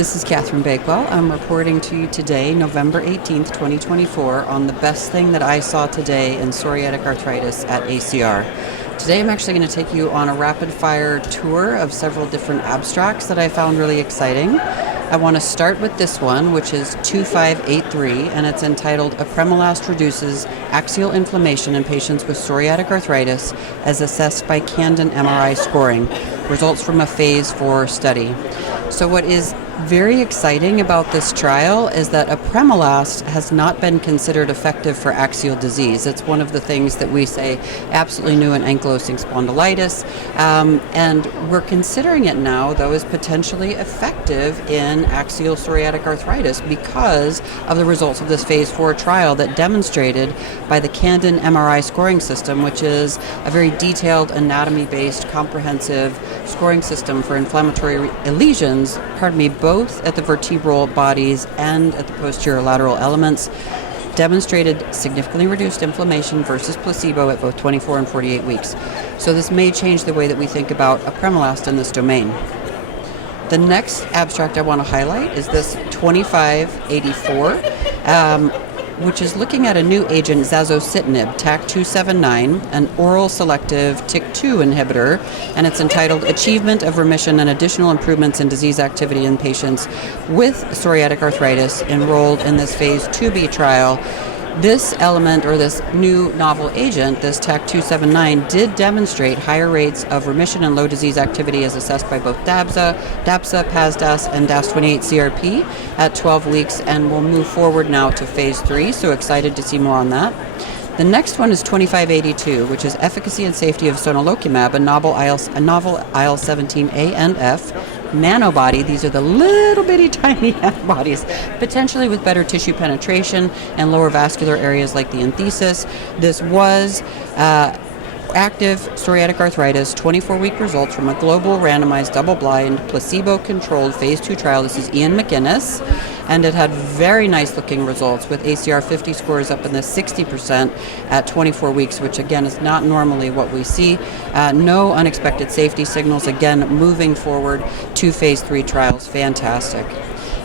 This is Catherine Bakewell. I'm reporting to you today, November 18th, 2024, on the best thing that I saw today in psoriatic arthritis at ACR. Today I'm actually going to take you on a rapid-fire tour of several different abstracts that I found really exciting. I want to start with this one, which is 2583, and it's entitled Apremilast Reduces Axial Inflammation in Patients with Psoriatic Arthritis as Assessed by Candid MRI Scoring, results from a phase 4 study. So what is very exciting about this trial is that apremilast has not been considered effective for axial disease. It's one of the things that we say absolutely new in ankylosing spondylitis, and we're considering it now, though, as potentially effective in axial psoriatic arthritis because of the results of this phase 4 trial that demonstrated by the Candid MRI scoring system, which is a very detailed anatomy-based comprehensive scoring system for inflammatory lesions, both at the vertebral bodies and at the posterior lateral elements, demonstrated significantly reduced inflammation versus placebo at both 24 and 48 weeks. So this may change the way that we think about apremilast in this domain. The next abstract I want to highlight is this 2584, which is looking at a new agent, zasocitinib, TAK-279, an oral selective TYK2 inhibitor, and it's entitled Achievement of Remission and Additional Improvements in Disease Activity in Patients with Psoriatic Arthritis enrolled in this phase 2b trial. This element, or this new novel agent, this TAK-279, did demonstrate higher rates of remission and low disease activity as assessed by both DAPSA, PASDAS, and DAS28-CRP at 12 weeks, and will move forward now to phase 3, so excited to see more on that. The next one is 2582, which is efficacy and safety of sonelokimab, a novel IL-17A and F nanobody. These are the little bitty tiny antibodies, potentially with better tissue penetration and lower vascular areas like the enthesis. This was active psoriatic arthritis, 24-week results from a global randomized double-blind placebo-controlled phase 2 trial. This is Ian McGuinness, and it had very nice looking results with ACR 50 scores up in the 60% at 24 weeks, which again is not normally what we see. No unexpected safety signals, again moving forward to phase 3 trials. Fantastic.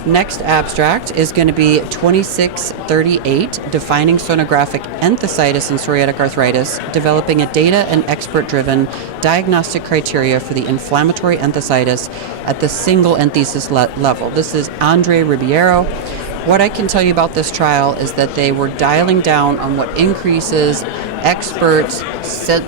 Next abstract is going to be 2638, Defining Sonographic Enthesitis in Psoriatic Arthritis, Developing a Data and Expert-Driven Diagnostic Criteria for the Inflammatory Enthesitis at the Single Enthesis Level. This is Andre Ribeiro. What I can tell you about this trial is that they were dialing down on what increases experts said,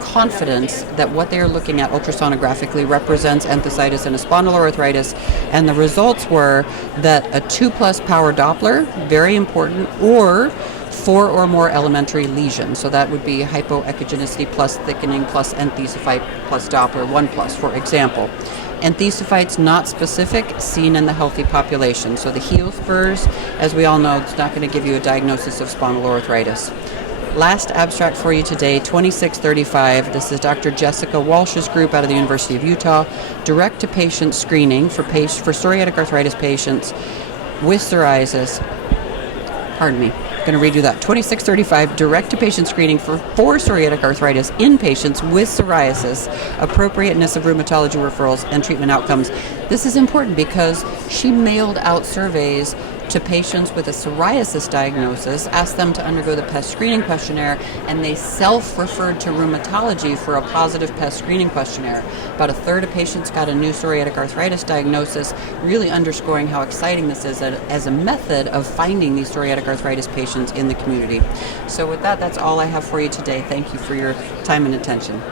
confidence that what they are looking at ultrasonographically represents enthesitis and a spondyloarthritis, and the results were that a 2+ power Doppler, very important, or 4 or more elementary lesions. So that would be hypoechogenicity plus thickening plus enthesophyte plus Doppler 1+, for example. Enthesophytes not specific, seen in the healthy population. So the heel spurs, as we all know, it's not going to give you a diagnosis of spondyloarthritis. Last abstract for you today, 2635. This is Dr. Jessica Walsh's group out of the University of Utah. Direct-to-patient screening for psoriatic arthritis patients with psoriasis. Pardon me. I'm going to redo that. 2635, direct-to-patient screening for psoriatic arthritis in patients with psoriasis, appropriateness of rheumatology referrals, and treatment outcomes. This is important because she mailed out surveys to patients with a psoriasis diagnosis, asked them to undergo the PES screening questionnaire, and they self-referred to rheumatology for a positive PES screening questionnaire. About a third of patients got a new psoriatic arthritis diagnosis, really underscoring how exciting this is as a method of finding these psoriatic arthritis patients in the community. So with that, that's all I have for you today. Thank you for your time and attention.